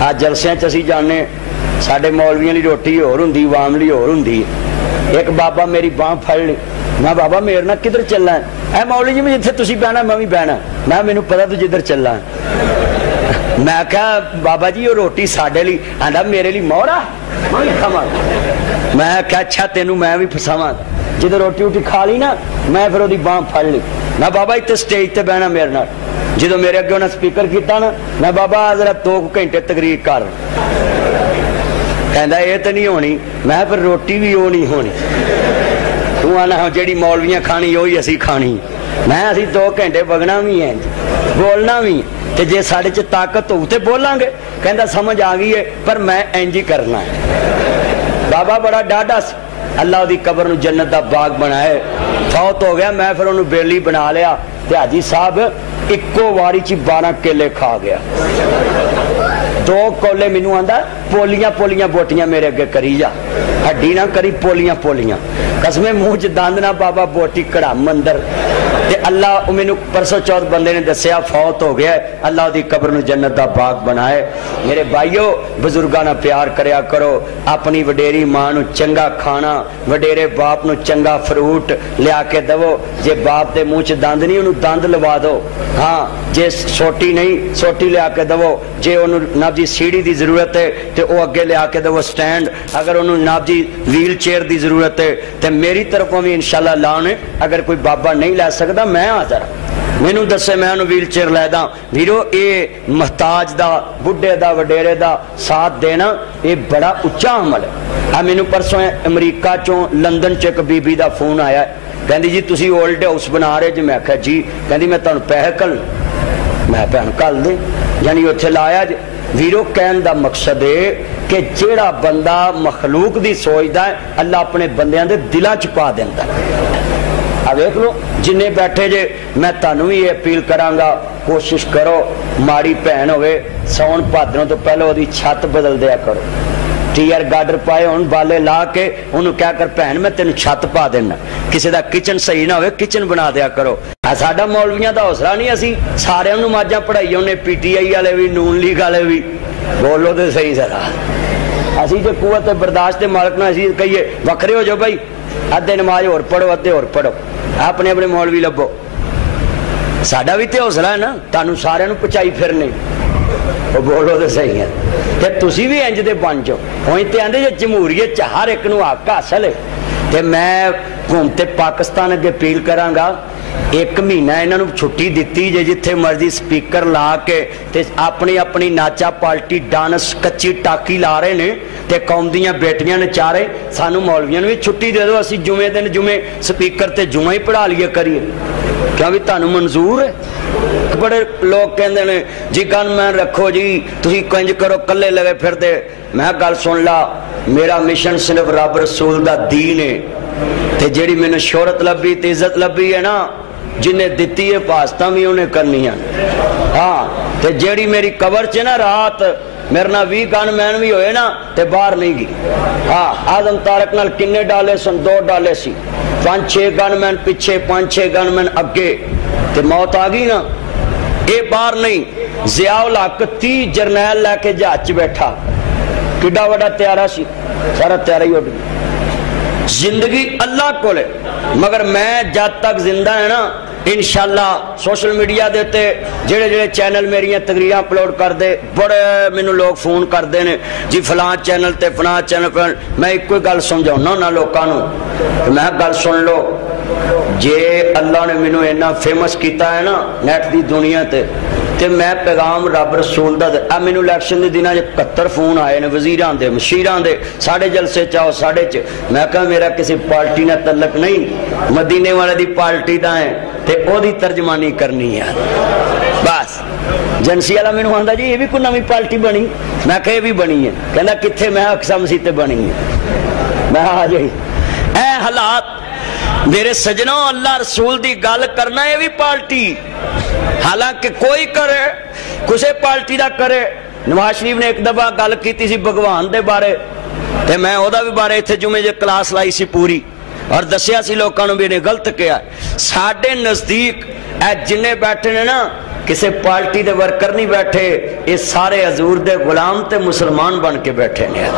आ जलसियां च असीं जाने साडे मौलवियां दी रोटी होर हुंदी आवाम दी होर हुंदी। एक बाबा मेरी बांह फड़ ली, मैं बाबा मेरे नाल किधर चलना है? ऐ मौलवी जी मैं जिथे तुसीं बहना मैं भी बहना। मैं मैनूं पता तू जिधर चलना है। मैं कहा बाबा जी वो रोटी साडे लई, आंदा मेरे लिए मोहरा मैं भी खावां। मैं कहा अच्छा तेनू मैं भी फसावां। जदों रोटी रोटी खा ली ना मैं फिर ओदी बांह फड़ ली, मैं बाबा इत्थे स्टेज ते बहना मेरे नाल। जदों मेरे अगे उन्हें स्पीकर किया ना मैं बाबा जरा 2 घंटे तकरीर कर। कहंदा ये तो नहीं होनी। मैं फिर रोटी भी वो नहीं होनी। तू आना जेड़ी मौलवियां खानी वही असी खानी। मैं असी 2 घंटे बगना भी है बोलना भी ते जे साडे च ताकत हो ते बोलांगे। कहंदा समझ आ गई है पर मैं इंज ही करना है। बाबा बड़ा डाढ़ा सी, अल्लाह दी कबर नूं जन्नत दा बाग बनाए। फौत हो गया मैं फिर उन्होंने बेली बना लिया ते हाजी साहब इक्को वारी च 12 केले खा गया। 2 कोले मैनू आंदा पोलियां पोलियां बोटियां मेरे अगे करी जा, हड्डी ना करी पोलियां पोलियां। कसमें मुंह च दंद ना बाबा बोटी कड़ा मंदर ते अल्लाह मैनू परसों चौथ बंदे ने दसिया फौत हो गया। अल्लाह दी कब्र नूं जन्नत दा बाग बनाए। मेरे भाईओ बुजुर्गां नाल प्यार करया करो। अपनी वडेरी मां नूं चंगा खाना, वडेरे बाप नूं चंगा फ्रूट लिया के दवो। जे बाप दे मुंह च दंद नहीं उन्होंने दंद लवा दो। हाँ जे सोटी नहीं सोटी लिया के दवो। जे उन्होंने नाबजी सीढ़ी की जरूरत है तो वह अगे लिया के दवो स्टैंड। अगर उन्होंने नाबजी व्हील चेयर की जरूरत है तो मेरी तरफों भी इंशाल्लाह लाने। अगर कोई बाबा नहीं लै सकता मैं हाजर, मैनू दसे मैं उन्होंने व्हील चेयर लै दा। वीरो ये महताज दा बुढ़े दा वडेरे दा साथ देना ये बड़ा उच्चा अमल है। मैनू परसों अमरीका चों लंदन च एक बीबी का फोन आया, कहती जी तुसी ओल्ड हाउस बना रहे जी। मैं आख्या जी, कहती मैं तुहानू पैसे घल। मैं भैन घल दे यानी उत्थे लाया जी। वीरो कहन दा मकसद है कि जेड़ा बंदा मखलूक दी सोचदा है अल्लाह अपने बंदियां दे दिलां च पा देंदा। आ देख लो जिन्ने बैठे जे मैं तुहानू भी ये अपील करांगा कोशिश करो माड़ी भैन होवे सौन भादरों तो पहले ओदी छत बदल दिया करो। टीयर गाडर पाए हुण बाले ला के उन्होंने क्या कर भैन मैं तेन छत पा देना। किसी का किचन सही ना हो किचन बना दिया करो। साडा मौलवियां दा हौसला नहीं असी सारियां नूं माजां पढ़ाई उन्हें PTI वाले भी नून लीग वाले भी। बोलो तो सही जरा असी जो कुवत बर्दाश्त के मालक ना असी कहिए वखरे हो जाओ भाई अद्धे नमाज होर पढ़ो अद्धे होर पढ़ो अपने अपने मौलवी लभो। साडा भी तो हौसला है ना तुहानू सारियां नूं पहुंचाई फिरने। बोलो तो सही है ते तुसी भी इंज दे बन जाओ। हुण ते आंदे जे जमहूरीयत च हर एक नूं हक हासिल है ते मैं हुकूमत पाकिस्तान अगे अपील करांगा 1 महीना इन्हां नूं छुट्टी दित्ती जे जिथे मर्जी स्पीकर ला के ते अपनी अपनी नाचा पार्टी डांस कच्ची टाकी ला रहे ने ते कौम दीयां बेटियां नचा रहे। सानू मौलवियां नूं भी छुट्टी दे दो असी जुमे दिन जुमे स्पीकर ते जुमा ही पढ़ा लिए करिए। क्या भी तुहानू मंजूर है? बड़े लोग कहते ने जी गनमैन रखो जी तुसीं कंज करो कल्ले लगे फिरदे। मैं गल सुन ला मेरा मिशन सिर्फ रब रसूल दा दीन है ते जेड़ी मैनूं शोहरत लभी ते इज्जत लभी है ना जिन्हें दिती है पास्ता भी उन्हें करनी है। हाँ ते जेड़ी मेरी कबर च ना रात मेरे ना 20 गनमैन भी होए ना ते बाहर नहीं गई। हाँ आदम तारक नाल किन्ने डाले सन 2 डाले सी 5-6 गनमैन पीछे 5-6 गनमैन अगे ते मौत आ गई ना ये बाहर नहीं। जियाउल हक 30 जरनैल लैके जहाज च बैठा किड्डा वड्डा त्यारा सी सारा त्यारा ही उड़ गया। जिंदगी अल्लाह को ले मगर मैं जब तक जिंदा है ना इंशाअल्लाह सोशल मीडिया दे उत्ते जेड़े जेड़े चैनल मेरियां तकरीरां अपलोड करदे बड़े मैनू लोग फोन करते हैं जी फलां चैनल ते फलां चैनल। मैं एक ही गल समझाउना ना लोगों को मैं गल सुन लो जे अल्लाह ने मैनू इन्ना फेमस किया है ना नैट की दुनिया ते मैं पैगाम रब रसूल दा मैनू इलैक्शन के दिनों 71 फोन आए ने वजीरां दे मशीरां दे साढ़े जलसे चाहो साढ़े च। मैं कहा मेरा किसी पार्टी ने तलक नहीं मदीने वाले दी पार्टी दा है ते ओदी तर्जमानी करनी है बस। एजेंसी वाला मैनू आंदा जी ये भी कोई नवी पार्टी बनी। मैं कहा भी बनी है। कहना कित्थे? मैं अक्सा मसीह ते बनी है। मैं आ जाई ऐ हालात मेरे सजनों अल्लाह रसूल दी गल करना ये भी पार्टी हालांकि कोई करे किसी पार्टी का करे। नवाज शरीफ ने एक दफा गल की सी भगवान दे बारे ते मैं ओदा भी बारे इत्थे जुमे जे क्लास लाई सी पूरी और दसिया सी लोगों भी इन्हें गलत किया। साडे नजदीक जिन्ने बैठे ने ना کسے پارٹی دے ورکر نہیں بیٹھے، یہ سارے حضور دے غلام تے مسلمان بن کے بیٹھے نے۔